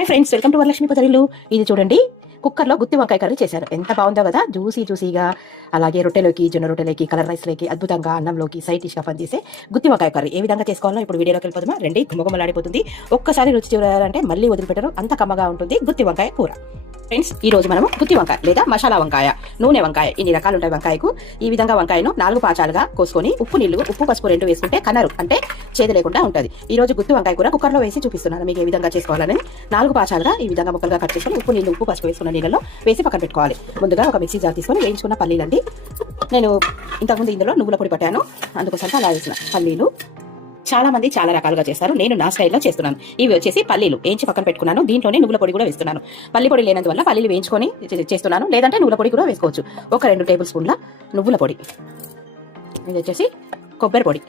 Hi friends, welcome to Varalakshmi పదరిల్లు. ఇది చూడండి, కుక్కర్లో గుత్తి వంకాయ కర్రీ చేశారు. ఎంత బాగుందో కదా, జ్యూసీగా. అలాగే రొట్టెలోకి, జొన్న రొట్టెలోకి, కలర్ రైస్లోకి అద్భుతంగా అన్నంలోకి సైడ్ డిష్గా పనిచేసే గుత్తి వంకాయ కర్రీ ఏ విధంగా చేసుకోవాలో ఇప్పుడు వీడియోలోకి వెళ్ళిపోదామా రండి. గుమ్మగుమ్మలాడిపోతుంది. ఒక్కసారి రుచి చూడాలంటే మళ్ళీ వదిలిపెట్టరు, అంత కమ్మగా ఉంటుంది గుత్తి వంకాయ కూర. ఫ్రెండ్స్, ఈ రోజు మనము గుత్తి వంకాయ లేదా మసాలా వంకాయ, నూనె వంకాయ, ఇన్ని రకాలు ఉంటాయి వంకాయకు. ఈ విధంగా వంకాయను 4 పాచాలుగా కోసుకొని ఉప్పు పసుపు 2 వేసుకుంటే కనరు అంటే చేదు లేకుండా ఉంటుంది. ఈ రోజు గుత్తి వంకాయ కూర కుక్కర్లో వేసి చూపిస్తున్నాను మీకు ఏ విధంగా చేసుకోవాలని. 4 పాచాలుగా ఈ విధంగా ముక్కలుగా కట్ చేసుకొని ఉప్పు పసుపు వేసుకున్న నీళ్ళలో వేసి పక్కన పెట్టుకోవాలి. ముందుగా ఒక మిక్సీ జార్ తీసుకొని వేయించుకున్న పల్లీలండి. నేను ఇంతకుముందు ఇందులో నువ్వుల పొడి పట్టాను, అందుకోసం అలా వేసిన పల్లీలు. చాలా మంది చాలా రకాలుగా చేస్తారు, నేను నా స్టైల్లో చేస్తున్నాను. ఇవి వచ్చేసి పల్లీలు వేయించి పక్కన పెట్టుకున్నాను. దీంట్లోనే నువ్వుల పొడి కూడా వేస్తున్నాను. పల్లి పొడి లేనందువల్ల పల్లీలు వేయించుకొని చేస్తున్నాను, లేదంటే నువ్వుల పొడి కూడా వేసుకోవచ్చు. ఒక 2 టేబుల్ స్పూన్ల నువ్వుల పొడి. ఇది వచ్చేసి కొబ్బరి పొడి,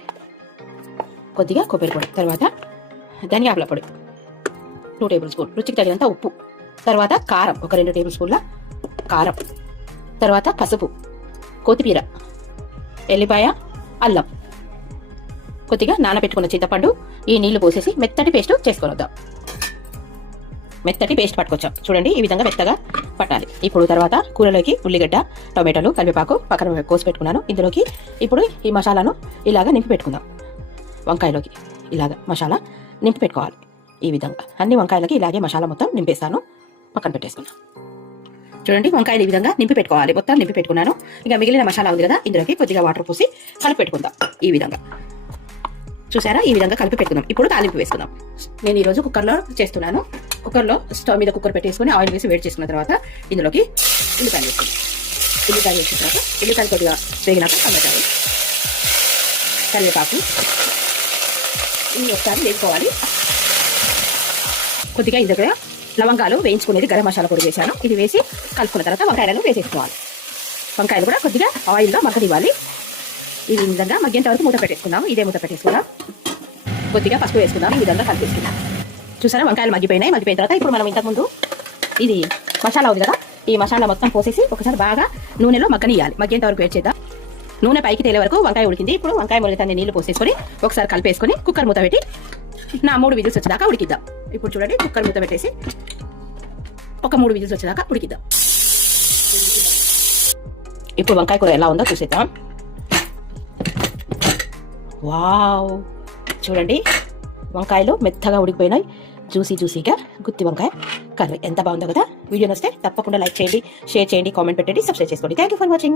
కొద్దిగా కొబ్బరి పొడి. తర్వాత ధనియాల పొడి 2 టేబుల్ స్పూన్, రుచికి తగినంత ఉప్పు. తర్వాత కారం ఒక 2 టేబుల్ స్పూన్ల కారం. తర్వాత పసుపు, కొత్తిమీర, ఎల్లిపాయ, అల్లం, కొద్దిగా నానబెట్టుకున్న చింతపండు. ఈ నీళ్లు పోసేసి మెత్తటి పేస్ట్ చేసుకొని వద్దాం. మెత్తటి పేస్ట్ పట్టుకొచ్చాం చూడండి, ఈ విధంగా మెత్తగా పట్టాలి. ఇప్పుడు తర్వాత కూరలోకి ఉల్లిగడ్డ, టొమాటోలు, కరివేపాకు పక్కన కోసి పెట్టుకున్నాను. ఇందులోకి ఇప్పుడు ఈ మసాలాను ఇలాగా నింపి పెట్టుకుందాం. వంకాయలోకి ఇలాగా మసాలా నింపి పెట్టుకోవాలి. ఈ విధంగా అన్ని వంకాయలకి ఇలాగే మసాలా మొత్తం నింపేస్తాను, పక్కన పెట్టేసుకున్నాను. చూడండి, వంకాయలు ఈ విధంగా నింపి పెట్టుకోవాలి. మొత్తం నింపి పెట్టుకున్నాను. ఇక మిగిలిన మసాలా ఉంది కదా, ఇందులోకి కొద్దిగా వాటర్ పోసి కలిపి పెట్టుకుందాం. ఈ విధంగా చూసారా, ఈ విధంగా కలిపి పెట్టుకుందాం. ఇప్పుడు తాలింపు వేసుకుందాం. నేను ఈరోజు కుక్కర్లో చేస్తున్నాను. కుక్కర్లో స్టవ్ మీద కుక్కర్ పెట్టేసుకుని ఆయిల్ వేసి వేడి చేసుకున్న తర్వాత ఇందులోకి ఉల్లిపాయలు వేసుకుందాం. ఉల్లిపాయలు వేసిన తర్వాత ఉల్లిపాయలు కొద్దిగా వేగినాక టమాటాలు, కరివేపాకు ఇవి ఒకసారి వేసుకోవాలి. కొద్దిగా ఇందులో లవంగాలు వేయించుకునేది గరం మసాలా పొడి వేసాను. ఇది వేసి కలుపుకున్న తర్వాత వంకాయలను వేసేసుకోవాలి. వంకాయలు కూడా కొద్దిగా ఆయిల్గా మగ్గనివ్వాలి. ఈ విధంగా మగ్గేంత వరకు మూత పెట్టేసుకుందాం. ఇదే మూత పెట్టేసుకుందాం. కొద్దిగా పసుపు వేసుకుందాం. ఈ విధంగా కలిపేసుకుందాం. చూసారా, వంకాయలు మగ్గిపోయినాయి. మగ్గిపోయిన తర్వాత ఇప్పుడు మనం ఇంతకుముందు ఇది మసాలా ఉంది కదా, ఈ మసాలా మొత్తం పోసేసి ఒకసారి బాగా నూనెలో మగ్గనియాలి. మగ్గేంత వరకు వేడి చేద్దాం. నూనె పైకి తేలే వరకు వంకాయ ఉడికింది. ఇప్పుడు వంకాయ మురిగితే నీళ్లు పోసేసుకొని ఒకసారి కలిపేసుకొని కుక్కర్ మూత పెట్టి 3 విజిల్స్ వచ్చేదాకా ఉడికిద్దాం. ఇప్పుడు చూడండి, కుక్కర్ మూత పెట్టేసి ఒక 3 విజిల్స్ వచ్చేదాకా ఉడికిద్దాం. ఇప్పుడు వంకాయ కూర ఎలా ఉందో చూసేద్దాం. వావ్, చూడండి, వంకాయలు మెత్తగా ఉడికిపోయినాయి. జ్యూసీగా గుత్తి వంకాయ కర్రీ ఎంత బాగుందో కదా. వీడియో నచ్చితే తప్పకుండా లైక్ చేయండి, షేర్ చేయండి, కామెంట్ పెట్టండి, సబ్స్క్రైబ్ చేసుకోండి. Thank you for watching.